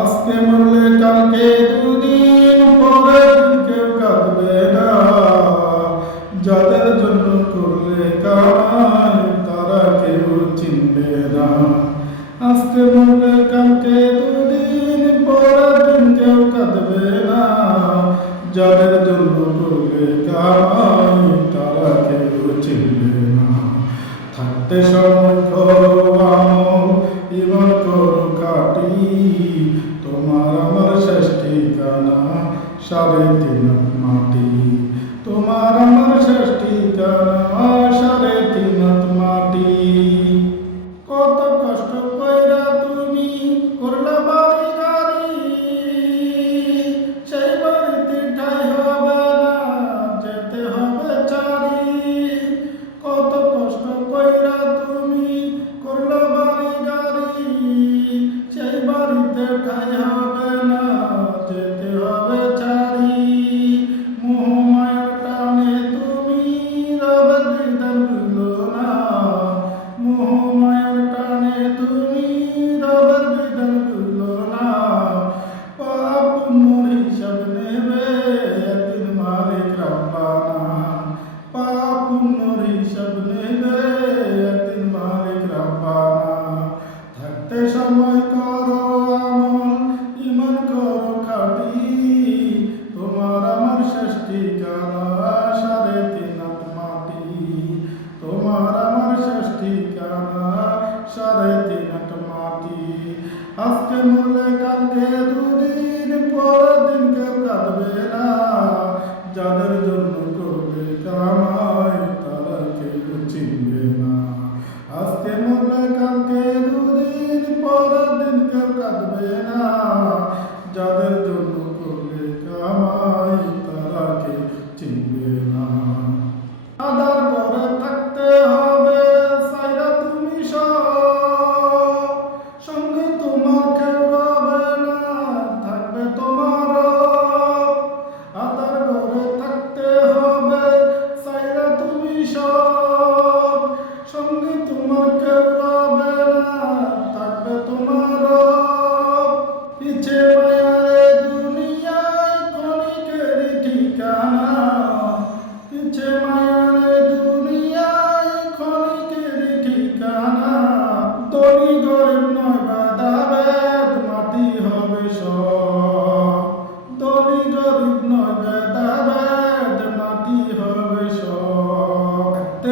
আজকে মরলে কালকে দুদিন পরে কেউ কাঁদবে না। যাদের জন্য করলে কামাই তারা কেউ চিনবে না। আজকে মরলে কালকে দুদিন পরের দিন কেউ কাঁদবে না। যাদের জন্য করলে কামাই তারা কেউ চিনবে না। থাকতে সময় কাটি তোমার আমার ষষ্ঠী কানা সাড়ে তিন মাটি। আজকে মরলে কালকে দুদিন পরের দিন কেউ কাঁদবে না। যাদের জন্য করবে কামাই, তারা কেউ চিনবে Cristo.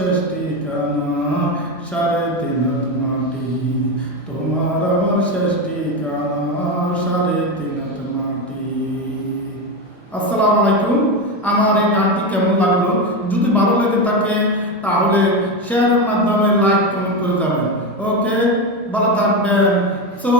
শেষ ঠিকানা সাড়ে তিন মাটি। তোমার আমার শেষ ঠিকানা সাড়ে তিন মাটি। আসসালামু আলাইকুম। আমার এই গানটি কেমন লাগল? যদি ভালো লেগে থাকে, তাহলে শেয়ারের মাধ্যমে লাইক কমেন্ট করে যাবেন। ওকে ভালো থাকবেন। সো